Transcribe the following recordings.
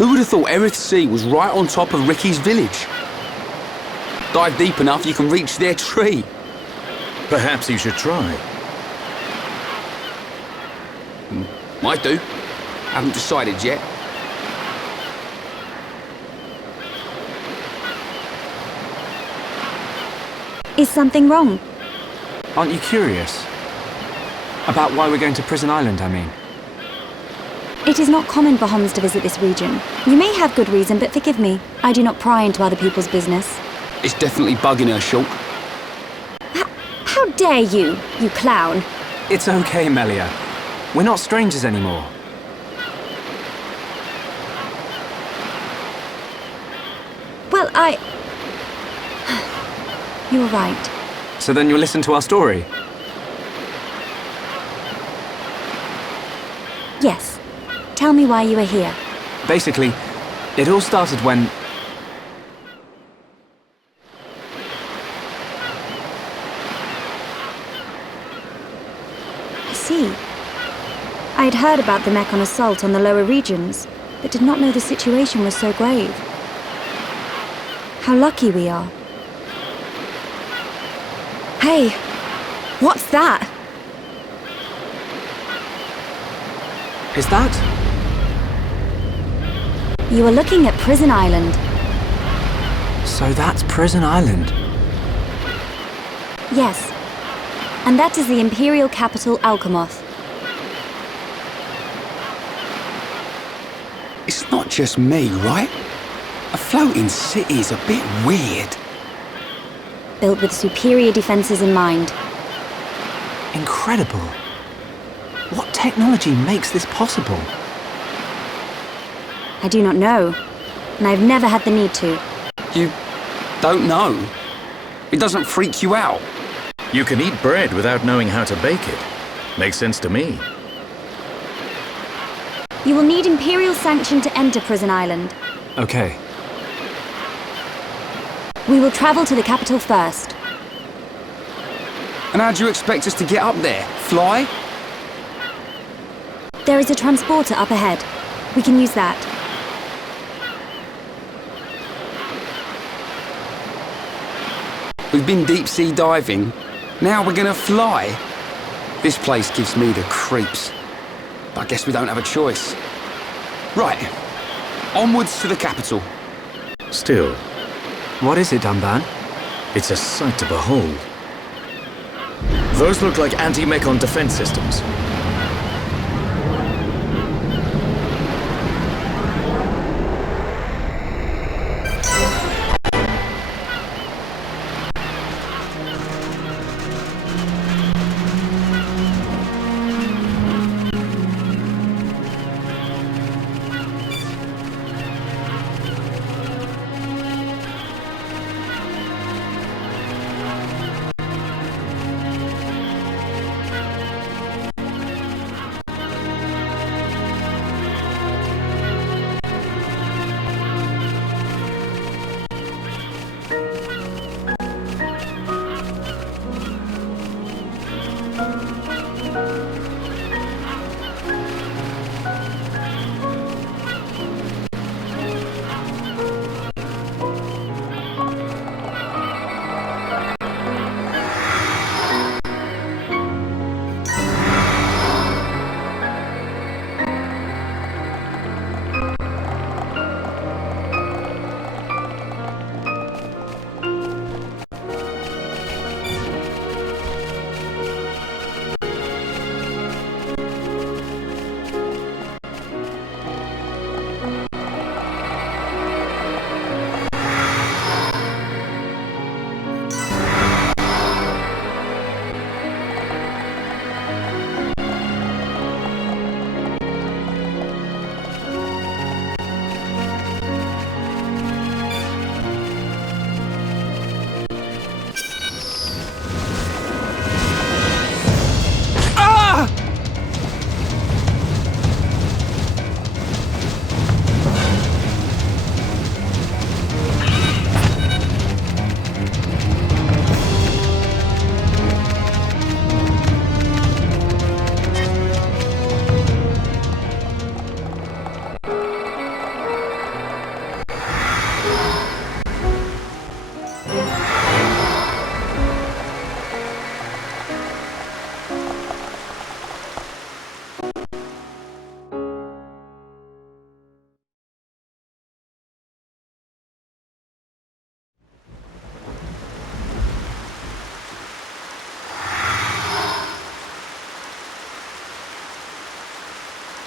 Who would have thought Erith Sea was right on top of Ricky's village? Dive deep enough, you can reach their tree. Perhaps you should try. Might do. Haven't decided yet. Is something wrong? Aren't you curious? About why we're going to Prison Island, I mean. It is not common for Homs to visit this region. You may have good reason, but forgive me. I do not pry into other people's business. It's definitely bugging her, Shulk. How dare you, you clown? It's okay, Melia. We're not strangers anymore. Well, You were right. So then you'll listen to our story? Yes. Tell me why you are here. Basically, it all started when... I see. I had heard about the Mechon assault on the lower regions, but did not know the situation was so grave. How lucky we are. Hey! What's that? Is that? You are looking at Prison Island. So that's Prison Island. Yes. And that is the Imperial capital, Alcamoth. It's not just me, right? A floating city is a bit weird. Built with superior defenses in mind. Incredible. What technology makes this possible? I do not know, and I've never had the need to. You don't know? It doesn't freak you out? You can eat bread without knowing how to bake it. Makes sense to me. You will need Imperial sanction to enter Prison Island. Okay. We will travel to the capital first. And how do you expect us to get up there? Fly? There is a transporter up ahead. We can use that. We've been deep-sea diving. Now we're gonna fly. This place gives me the creeps. I guess we don't have a choice. Right. Onwards to the capital. Still, What is it, Dunban? it's a sight to behold. Those look like anti-Mechon defense systems.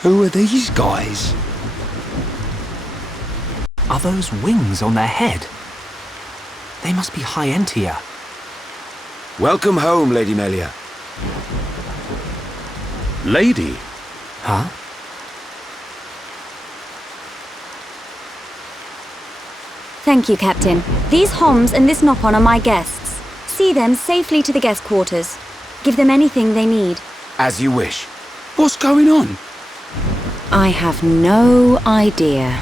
Who are these guys? Are those wings on their head? They must be high Entia. Welcome home, Lady Melia. Lady? Huh? Thank you, Captain. These Homs and this Nopon are my guests. See them safely to the guest quarters. Give them anything they need. As you wish. What's going on? I have no idea.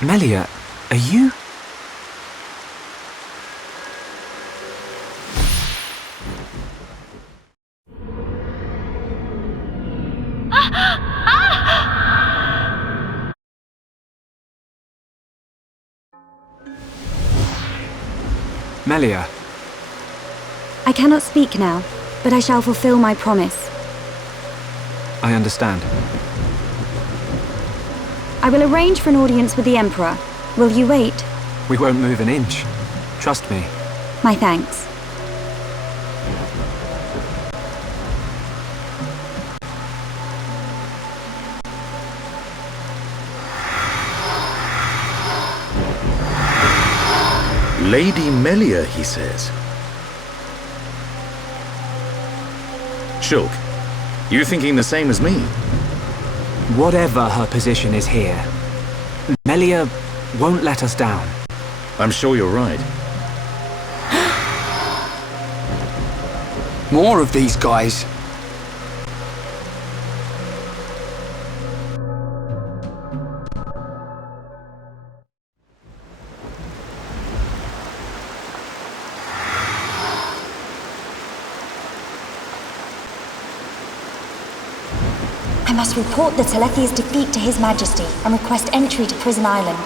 Melia, are you? Melia. I cannot speak now, but I shall fulfill my promise. I understand. I will arrange for an audience with the Emperor. Will you wait? We won't move an inch. Trust me. My thanks. Lady Melia, he says. Shulk, you thinking the same as me? Whatever her position is here, Melia won't let us down. I'm sure you're right. More of these guys. I must report the Telethia's defeat to His Majesty and request entry to Prison Island.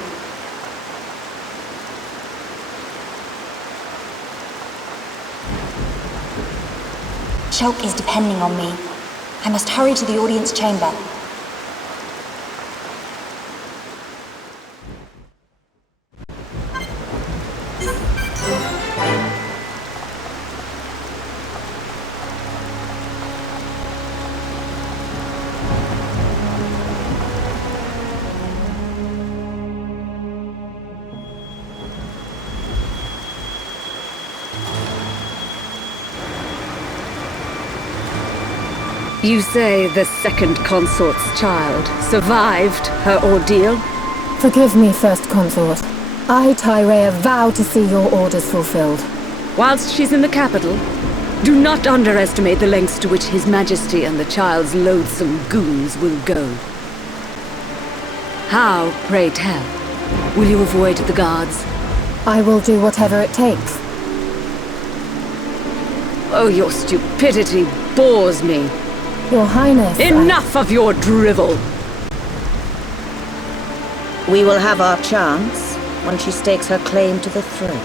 Shulk is depending on me. I must hurry to the audience chamber. You say the second consort's child survived her ordeal? Forgive me, First Consort. I, Tyrea, vow to see your orders fulfilled. Whilst she's in the capital, do not underestimate the lengths to which His Majesty and the child's loathsome goons will go. How, pray tell, will you avoid the guards? I will do whatever it takes. Oh, your stupidity bores me. Your Highness, Enough of your drivel! We will have our chance when she stakes her claim to the throne.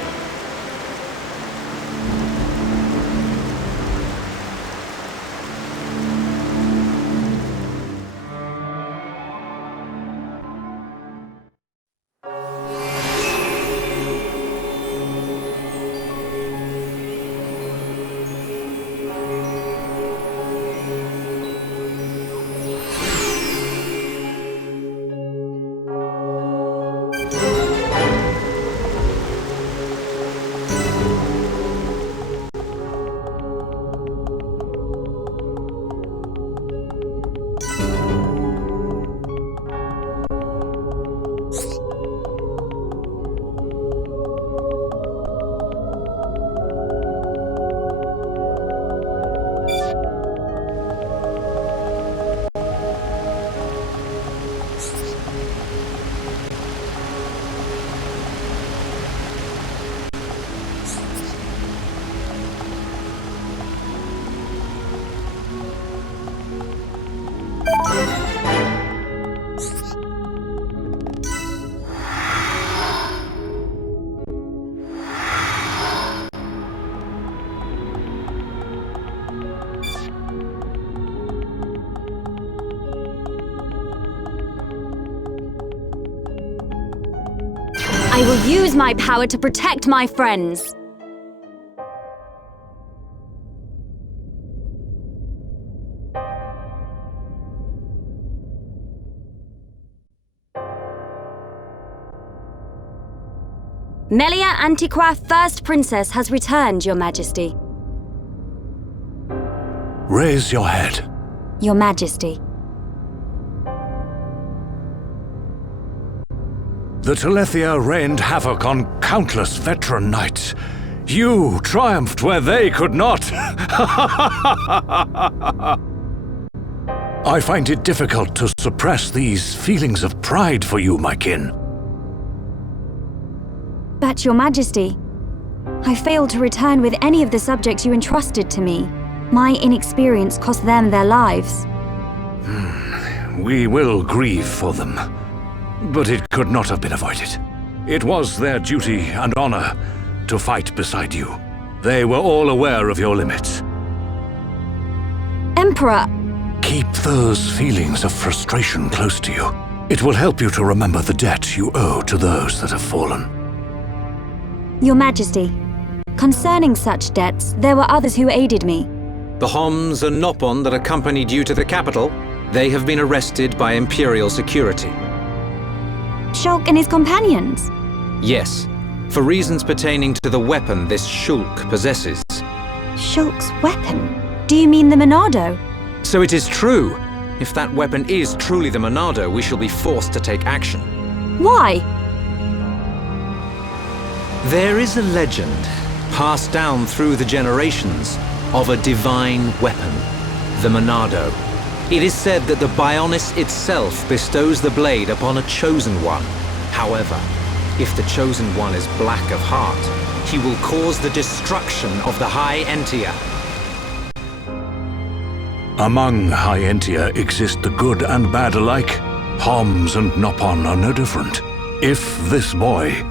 I will use my power to protect my friends. Melia Antiqua, First Princess, has returned, Your Majesty. Raise your head. Your Majesty. The Telethia rained havoc on countless veteran knights. You triumphed where they could not. I find it difficult to suppress these feelings of pride for you, my kin. But, Your Majesty, I failed to return with any of the subjects you entrusted to me. My inexperience cost them their lives. We will grieve for them, but it could not have been avoided. It was their duty and honor to fight beside you. They were all aware of your limits. Emperor! Keep those feelings of frustration close to you. It will help you to remember the debt you owe to those that have fallen. Your Majesty, concerning such debts, there were others who aided me. The Homs and Nopon that accompanied you to the capital, they have been arrested by Imperial security. Shulk and his companions? Yes, for reasons pertaining to the weapon this Shulk possesses. Shulk's weapon? Do you mean the Monado? So it is true. If that weapon is truly the Monado, we shall be forced to take action. Why? There is a legend, passed down through the generations, of a divine weapon, the Monado. It is said that the Bionis itself bestows the blade upon a chosen one. However, if the chosen one is black of heart, he will cause the destruction of the High Entia. Among High Entia exist the good and bad alike. Homs and Nopon are no different. If this boy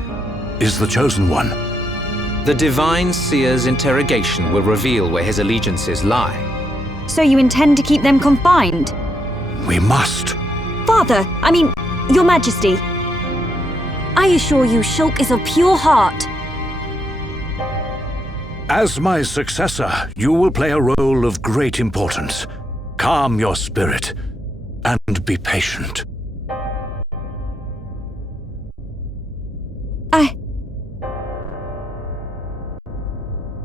is the chosen one, the Divine Seer's interrogation will reveal where his allegiances lie. So you intend to keep them confined? we must. Father, Your Majesty. I assure you, Shulk is of pure heart. As my successor, you will play a role of great importance. Calm your spirit and be patient.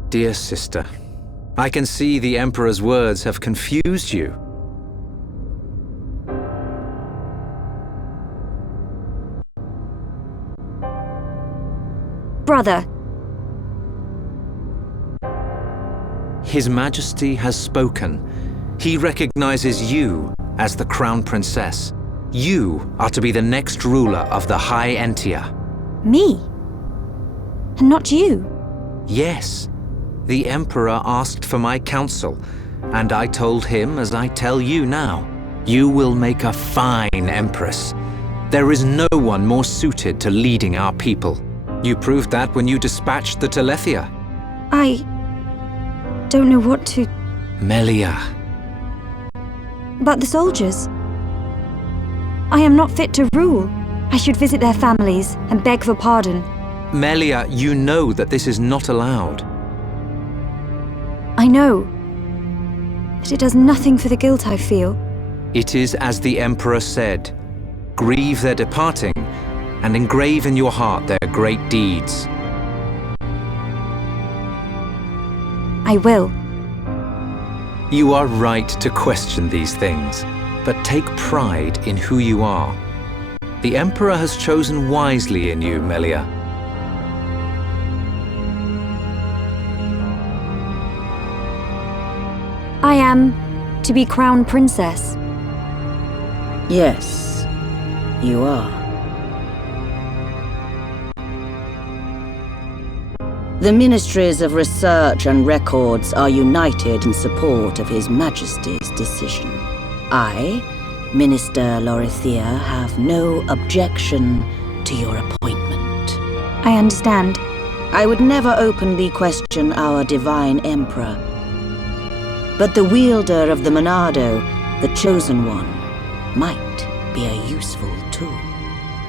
Dear sister, I can see the Emperor's words have confused you. Brother. His Majesty has spoken. He recognizes you as the Crown Princess. You are to be the next ruler of the High Entia. Me? And not you? Yes. The Emperor asked for my counsel, and I told him as I tell you now. You will make a fine Empress. There is no one more suited to leading our people. You proved that when you dispatched the Telethia. I don't know what to... Melia. But the soldiers. I am not fit to rule. I should visit their families and beg for pardon. Melia, you know that this is not allowed. I know. But it does nothing for the guilt I feel. It is as the Emperor said. Grieve their departing, and engrave in your heart their great deeds. I will. You are right to question these things, but take pride in who you are. The Emperor has chosen wisely in you, Melia. I am to be Crown Princess. Yes, you are. The Ministries of Research and Records are united in support of His Majesty's decision. I, Minister Lorithia, have no objection to your appointment. I understand. I would never openly question our Divine Emperor. But the wielder of the Monado, the Chosen One, might be a useful tool.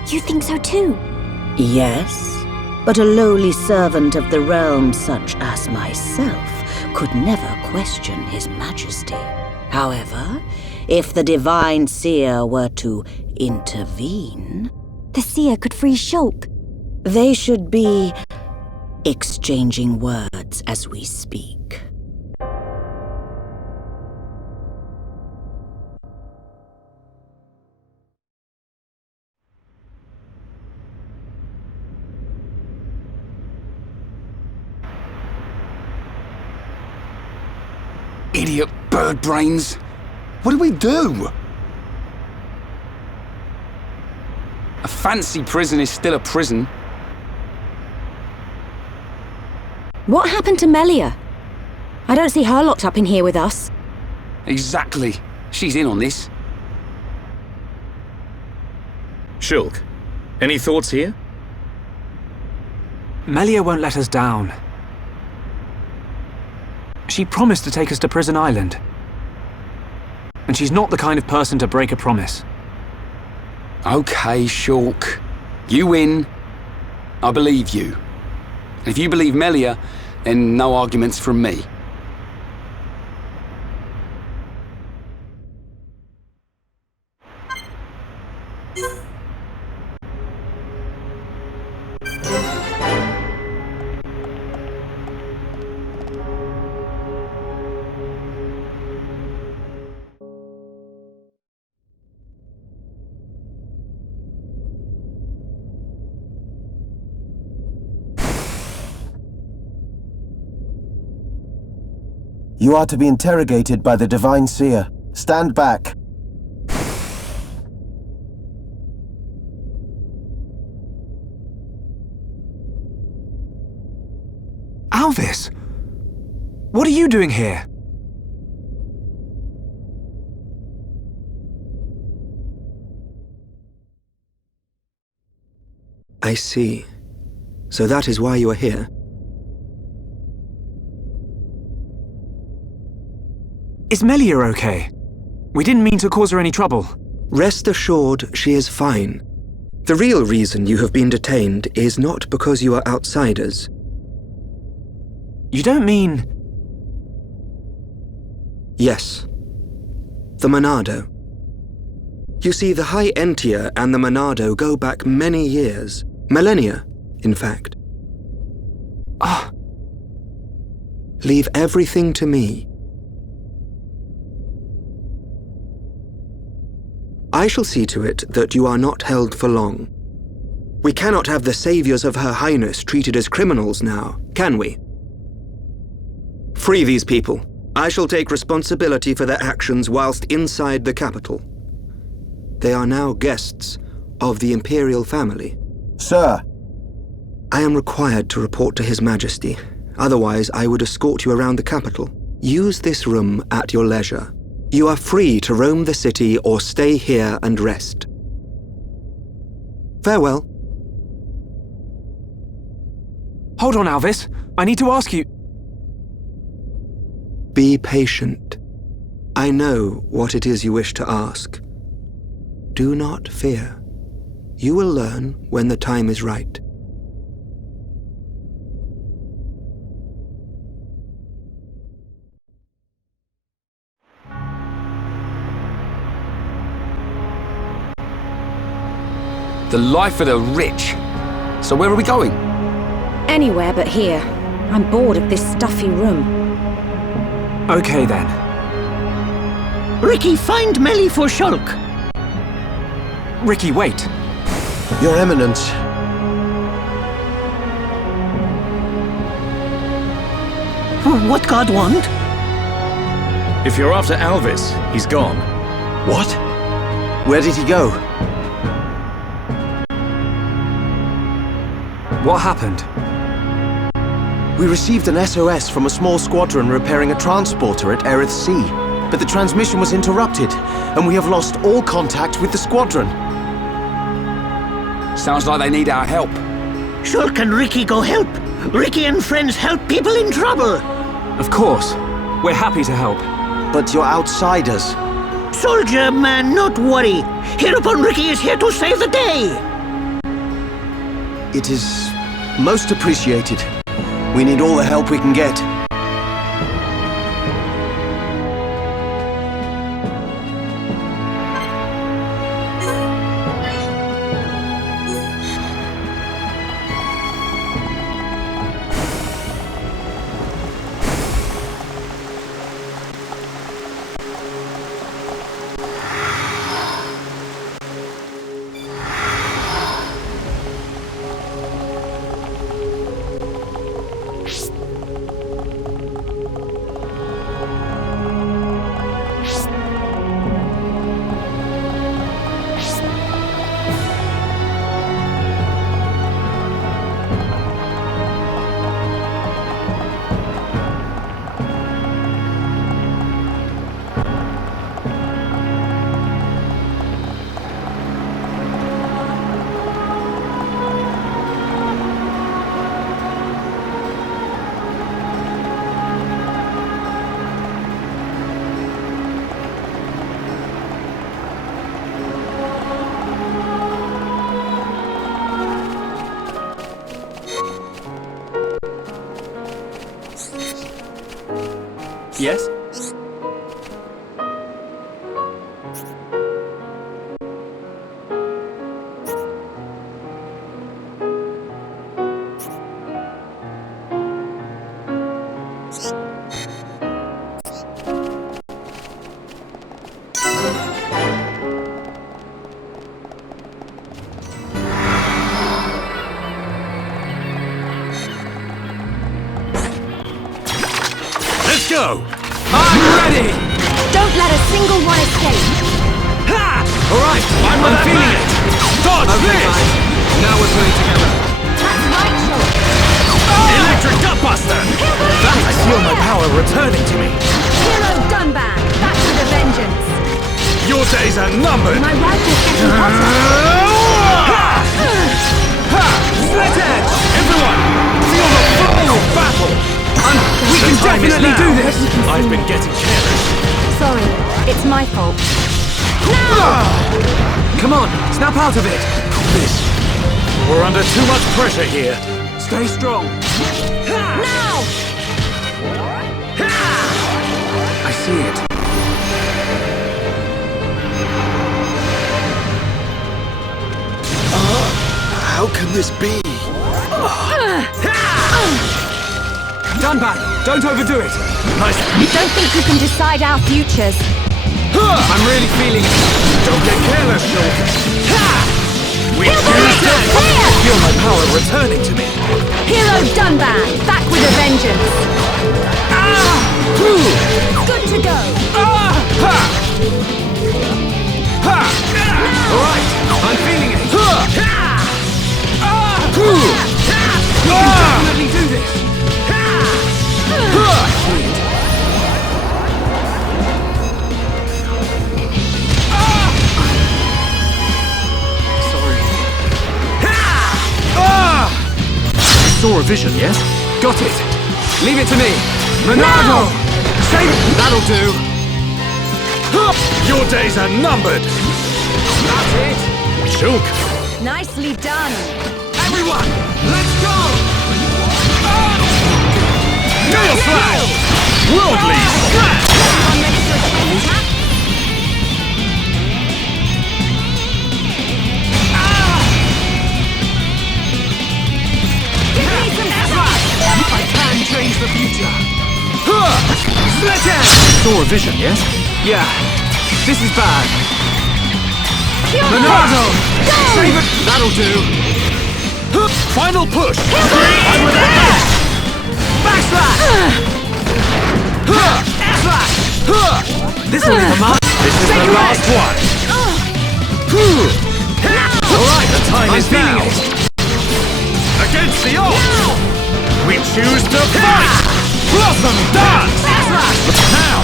You think so too? Yes. But a lowly servant of the realm such as myself could never question His Majesty. However, if the Divine Seer were to intervene... The Seer could free Shulk. They should be exchanging words as we speak. Idiot bird brains. What do we do? A fancy prison is still a prison. What happened to Melia? I don't see her locked up in here with us. Exactly. She's in on this. Shulk, any thoughts here? Melia won't let us down. She promised to take us to Prison Island. And she's not the kind of person to break a promise. Okay, Shulk. You win. I believe you. And if you believe Melia, then no arguments from me. You are to be interrogated by the Divine Seer. Stand back. Alvis! What are you doing here? I see. So that is why you are here. Is Melia okay? We didn't mean to cause her any trouble. Rest assured, she is fine. The real reason you have been detained is not because you are outsiders. You don't mean... Yes. The Monado. You see, the High Entia and the Monado go back many years. Millennia, in fact. Ah. Leave everything to me. I shall see to it that you are not held for long. We cannot have the saviors of Her Highness treated as criminals now, can we? Free these people. I shall take responsibility for their actions whilst inside the capital. They are now guests of the Imperial family. Sir! I am required to report to His Majesty. Otherwise, I would escort you around the capital. Use this room at your leisure. You are free to roam the city or stay here and rest. Farewell. Hold on, Alvis. I need to ask you... Be patient. I know what it is you wish to ask. Do not fear. You will learn when the time is right. The life of the rich. So where are we going? Anywhere but here. I'm bored of this stuffy room. Okay then. Ricky, find Melly for Shulk. Ricky, wait. Your Eminence. What God want? If you're after Alvis, he's gone. What? Where did he go? What happened? We received an SOS from a small squadron repairing a transporter at Erith Sea, but the transmission was interrupted, and we have lost all contact with the squadron. Sounds like they need our help. Shulk and Ricky go help. Ricky and friends help people in trouble. Of course. We're happy to help. But you're outsiders. Soldier man, not worry. Hereupon Ricky is here to save the day. It is most appreciated. We need all the help we can get. Yes? Let's go! I'm ready! Don't let a single one escape. Ha! Alright, I'm feeling it! Dodge this! Now we're pulling together. That's right, Shulk. Electric Gutbuster! I feel my power returning to me. Hero Dunban, back with a vengeance. Your days are numbered! My rifle's getting hotter. Split edge! Everyone, feel the flow of battle! We can definitely do this! I've been getting careless. Sorry, it's my fault. Come on, snap out of it! We're under too much pressure here. Stay strong. Now! I see it. How can this be? Dunban, don't overdo it. Nice. Don't think you can decide our futures. I'm really feeling it. Don't get careless, Shulk. We Hero choose to Clear! Feel my power returning to me. Hero Dunban, back with a vengeance. Good to go. Alright, I'm feeling it. We can definitely do this. Saw a vision, yes? Got it. Leave it to me. Ronaldo! Save it. That'll do. Your days are numbered! That's it. Shulk! Nicely done. Everyone, let's go! Gale Slash! Worldly Slash! I'm ready for a chain attack. Give me some slash. I can change the future. Split edge! Saw a vision, yes? Yeah, this is bad. Ronaldo! Save it. That'll do. Final push! I'm with that. Backslash! Slash! This will be the mark. This is the last one! Alright, the time is feeling now. Against the odds! We choose to fight! Blossom dance! Now,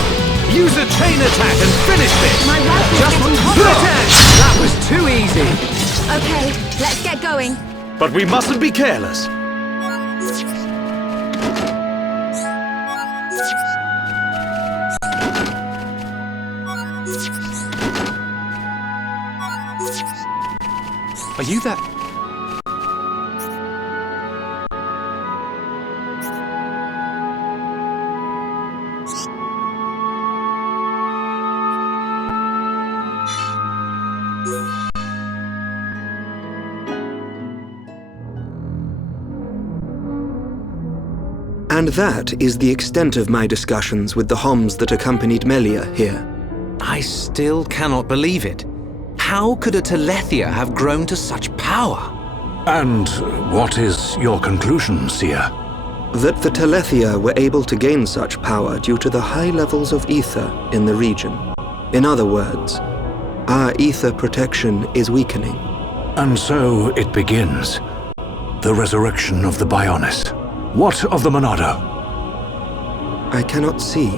use a chain attack and finish this. My rifle's Just getting split hotter. edge. That was too easy. Okay, let's get going. But we mustn't be careless. Are you there? And that is the extent of my discussions with the Homs that accompanied Melia here. I still cannot believe it. How could a Telethia have grown to such power? And what is your conclusion, Seer? That the Telethia were able to gain such power due to the high levels of ether in the region. In other words, our ether protection is weakening. And so it begins. The resurrection of the Bionis. What of the Monado? I cannot see.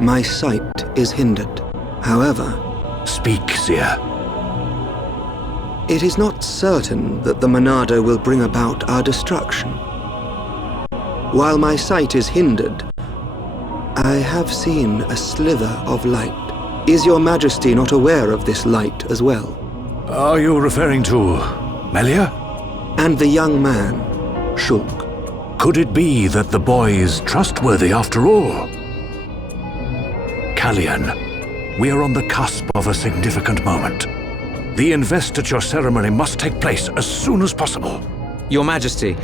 My sight is hindered. However, Speak, Seer. it is not certain that the Monado will bring about our destruction. While my sight is hindered, I have seen a slither of light. Is your Majesty not aware of this light as well? Are you referring to Melia? And the young man, Shulk. Could it be that the boy is trustworthy after all? Callian, we are on the cusp of a significant moment. The investiture ceremony must take place as soon as possible. Your Majesty,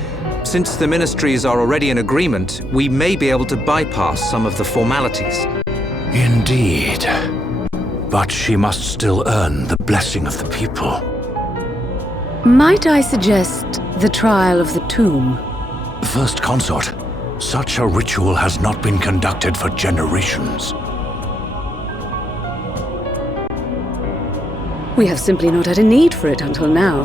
since the ministries are already in agreement, we may be able to bypass some of the formalities. Indeed. But she must still earn the blessing of the people. Might I suggest the trial of the tomb? First Consort, such a ritual has not been conducted for generations. We have simply not had a need for it until now.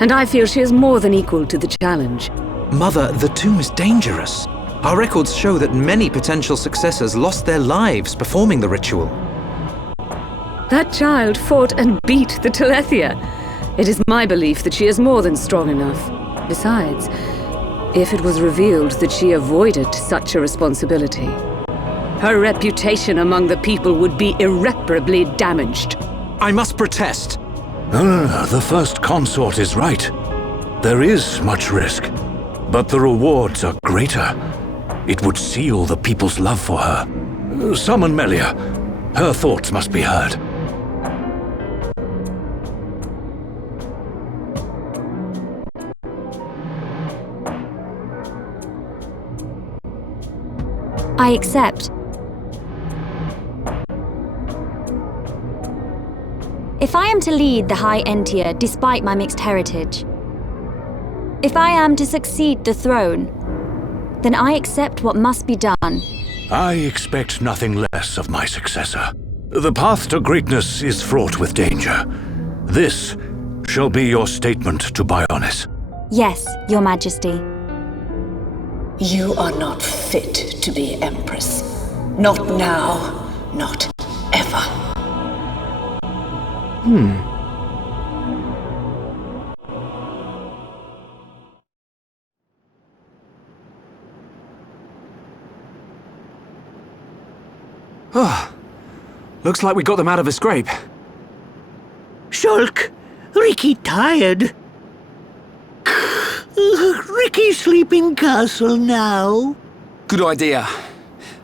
And I feel she is more than equal to the challenge. Mother, the tomb is dangerous. Our records show that many potential successors lost their lives performing the ritual. That child fought and beat the Telethia. It is my belief that she is more than strong enough. Besides, if it was revealed that she avoided such a responsibility, her reputation among the people would be irreparably damaged. I must protest. The First Consort is right. There is much risk, but the rewards are greater. It would seal the people's love for her. Summon Melia. Her thoughts must be heard. I accept. If I am to lead the High Entia despite my mixed heritage, if I am to succeed the throne, then I accept what must be done. I expect nothing less of my successor. The path to greatness is fraught with danger. This shall be your statement to Bionis. Yes, Your Majesty. You are not fit to be Empress. Not now, not ever. Looks like we got them out of a scrape. Shulk, Ricky tired. Ricky sleep in castle now. Good idea.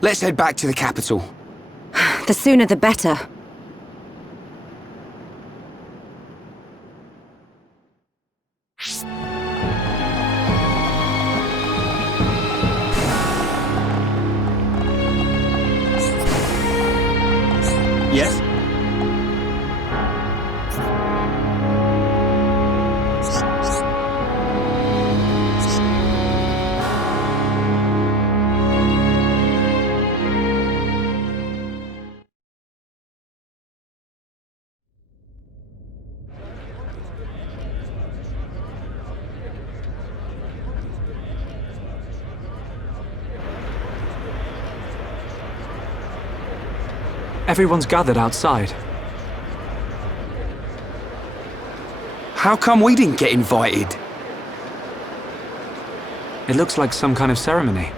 Let's head back to the capital. The sooner the better. Yes? Everyone's gathered outside. How come we didn't get invited? It looks like some kind of ceremony.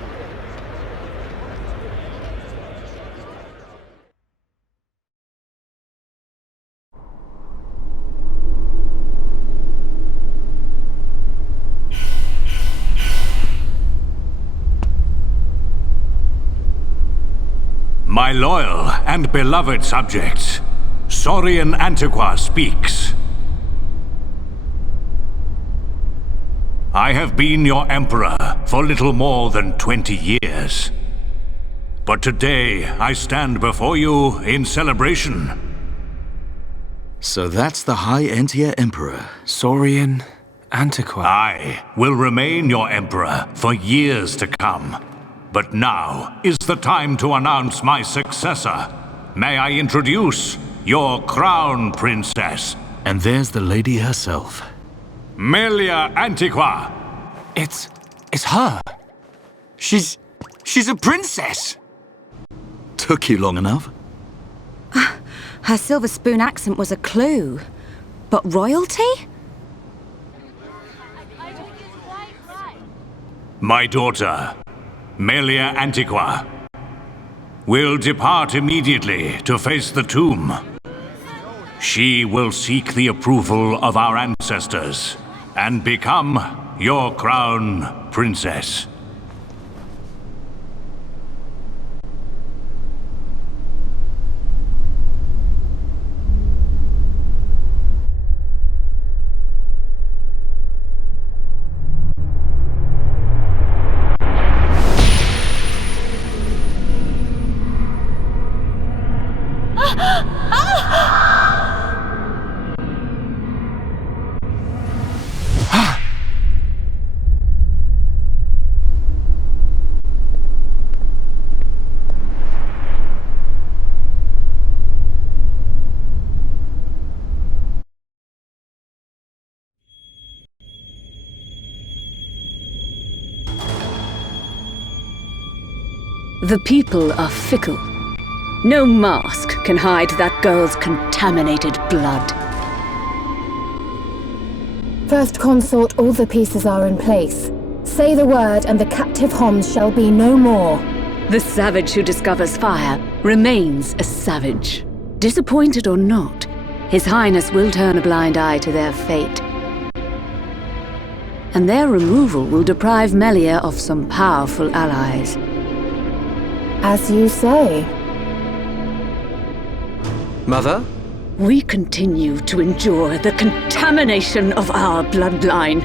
My loyal and beloved subjects, Saurian Antiqua speaks. I have been your emperor for little more than 20 years. But today I stand before you in celebration. So that's the High Entia Emperor. Saurian Antiqua. I will remain your emperor for years to come. But now is the time to announce my successor. May I introduce your crown princess? And there's the lady herself. Melia Antiqua. It's her. She's a princess. Took you long enough? Her silver spoon accent was a clue. But royalty? My daughter, Melia Antiqua, will depart immediately to face the tomb. She will seek the approval of our ancestors and become your crown princess. The people are fickle. No mask can hide that girl's contaminated blood. First Consort, all the pieces are in place. Say the word and the captive Homs shall be no more. The savage who discovers fire remains a savage. Disappointed or not, His Highness will turn a blind eye to their fate. And their removal will deprive Melia of some powerful allies. As you say. Mother? We continue to endure the contamination of our bloodline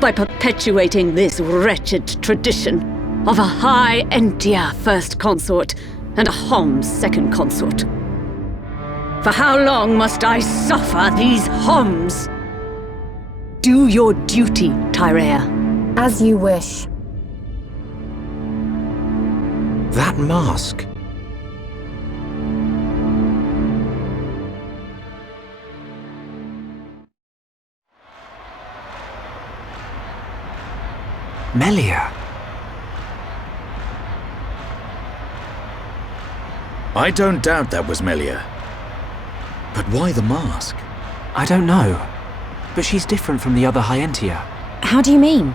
by perpetuating this wretched tradition of a High Entia First Consort and a Homs Second Consort. For how long must I suffer these Homs? Do your duty, Tyrea. As you wish. That mask. Melia. I don't doubt that was Melia. But why the mask? I don't know. But she's different from the other Hyentia. How do you mean?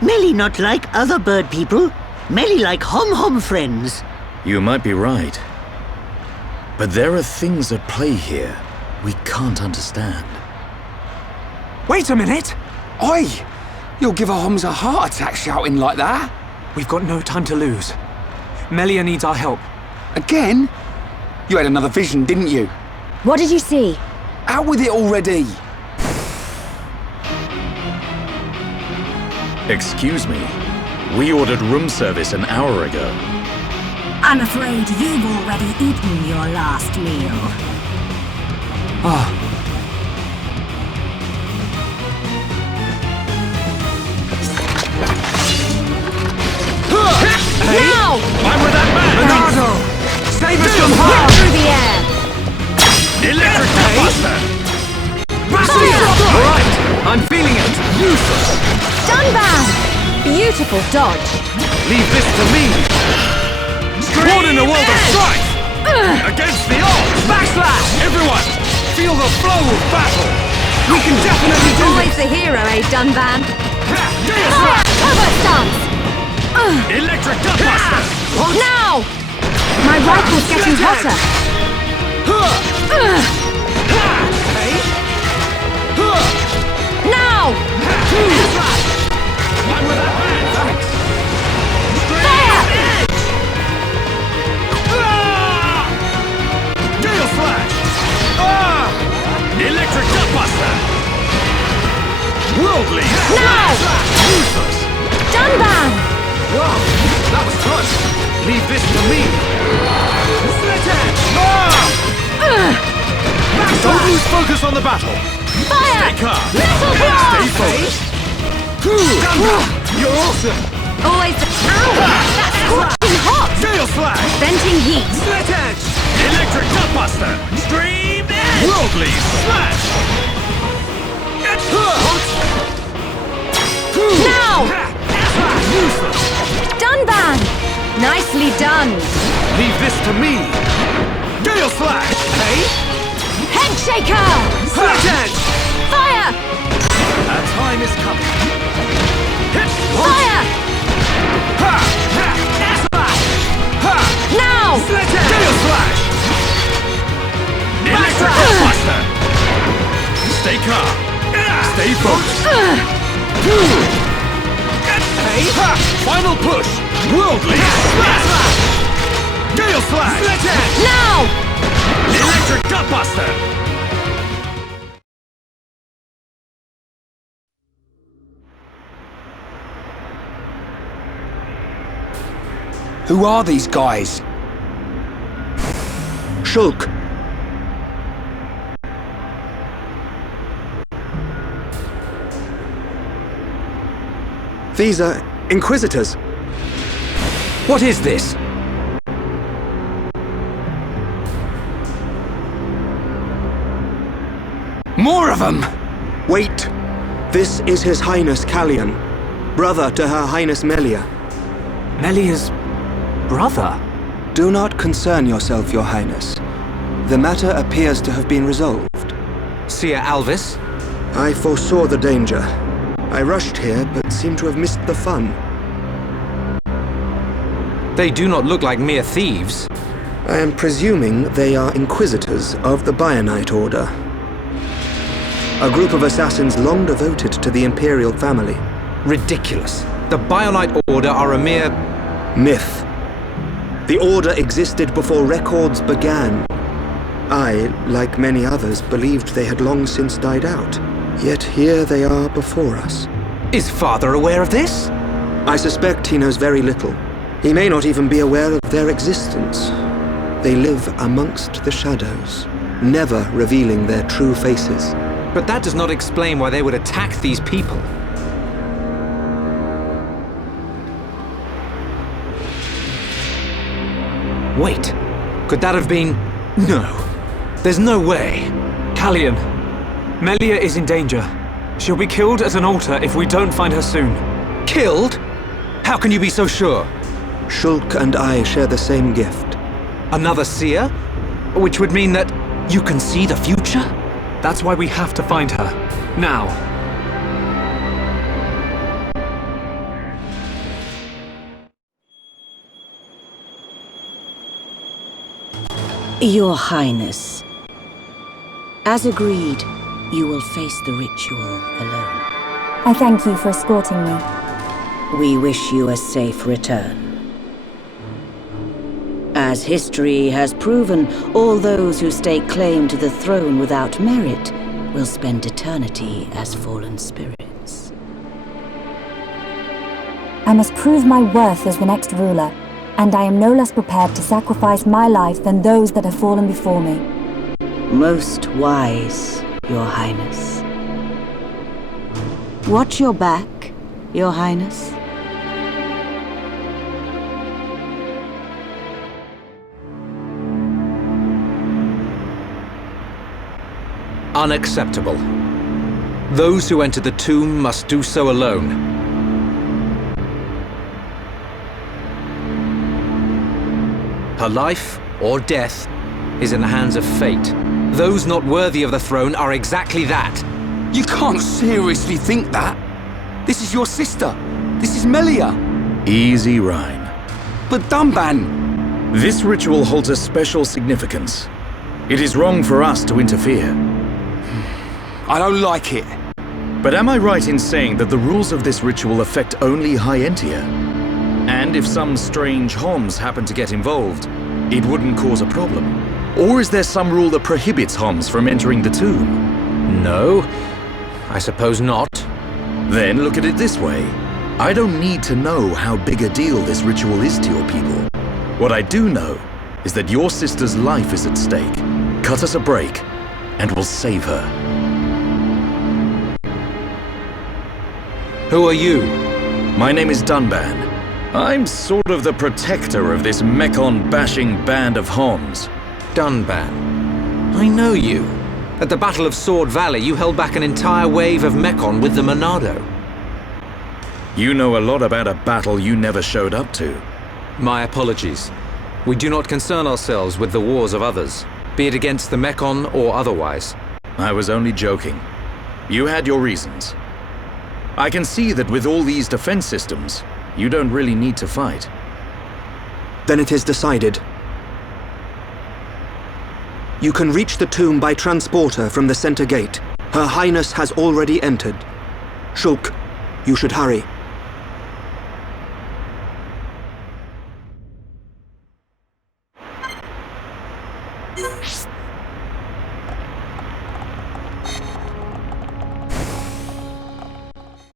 Melly not like other bird people. Melly like hom-hom friends. You might be right. But there are things at play here we can't understand. Wait a minute! Oi! You'll give our Homs a heart attack shouting like that. We've got no time to lose. Melia needs our help. Again? You had another vision, didn't you? What did you see? Out with it already! Excuse me. We ordered room service an hour ago. I'm afraid you've already eaten your last meal. Now! I'm with that man! Bernardo! Save us from harm! Through the air! Electric Buster! Right! I'm feeling it! Useless! Dunban! Beautiful dodge. Leave this to me! Born in a world of strife! Against the odds! Backslash! Everyone, feel the flow of battle! We can definitely do Always this! the hero, eh, Dunban? Fire! Cover stance! Electric Buster! Now! My rifle's getting hotter. Now! I'm with that man! Thanks! Fire! Gale Slash! Electric Buster! Worldly! Now! Useless! Dunban! Whoa! That was close! Leave this to me! Split edge! Don't lose focus on the battle! Fire! Stay calm! Metal Stay blast! focused! You're awesome! Always the ow! That's scorching hot! Gale Slash! Venting heat. Split edge! Electric Buster! Stream edge! Worldly Slash! Now! Useless! Dunban! Nicely done. Leave this to me! Gale Slash! Hey? Head shaker! Split edge! Fire! Our time is coming! Hit! Fire! Ha! Ha! Slash! Ha! Now! Split edge! Gale Slash! Electric Buster! Stay calm! Stay focused! Hey! Ha! Final push! Worldly Slash! Gale Slash! Split edge! Now! Electric Buster! Who are these guys? Shulk. These are Inquisitors. What is this? More of them! Wait. This is His Highness Callian, brother to Her Highness Melia. Melia's brother? Do not concern yourself, Your Highness. The matter appears to have been resolved. Seer Alvis? I foresaw the danger. I rushed here, but seem to have missed the fun. They do not look like mere thieves. I am presuming they are inquisitors of the Bionite Order. A group of assassins long devoted to the Imperial family. Ridiculous. The Bionite Order are a mere... myth. The Order existed before records began. I, like many others, believed they had long since died out. Yet here they are before us. Is Father aware of this? I suspect he knows very little. He may not even be aware of their existence. They live amongst the shadows, never revealing their true faces. But that does not explain why they would attack these people. Wait, could that have been... No. There's no way. Callian, Melia is in danger. She'll be killed at an altar if we don't find her soon. Killed? How can you be so sure? Shulk and I share the same gift. Another seer? Which would mean that you can see the future? That's why we have to find her. Now. Your Highness, as agreed, you will face the ritual alone. I thank you for escorting me. We wish you a safe return. As history has proven, all those who stake claim to the throne without merit will spend eternity as fallen spirits. I must prove my worth as the next ruler, and I am no less prepared to sacrifice my life than those that have fallen before me. Most wise, Your Highness. Watch your back, Your Highness. Unacceptable. Those who enter the tomb must do so alone. Her life, or death, is in the hands of fate. Those not worthy of the throne are exactly that. You can't seriously think that. This is your sister. This is Melia. Easy, Rhyme. But Dunban... This ritual holds a special significance. It is wrong for us to interfere. I don't like it. But am I right in saying that the rules of this ritual affect only High Entia? And if some strange Homs happen to get involved, it wouldn't cause a problem? Or is there some rule that prohibits Homs from entering the tomb? No, I suppose not. Then look at it this way. I don't need to know how big a deal this ritual is to your people. What I do know is that your sister's life is at stake. Cut us a break, and we'll save her. Who are you? My name is Dunban. I'm sort of the protector of this Mekon-bashing band of Homs. Dunban. I know you. At the Battle of Sword Valley, you held back an entire wave of Mekon with the Monado. You know a lot about a battle you never showed up to. My apologies. We do not concern ourselves with the wars of others, be it against the Mekon or otherwise. I was only joking. You had your reasons. I can see that with all these defense systems, you don't really need to fight. Then it is decided. You can reach the tomb by transporter from the center gate. Her Highness has already entered. Shulk, you should hurry.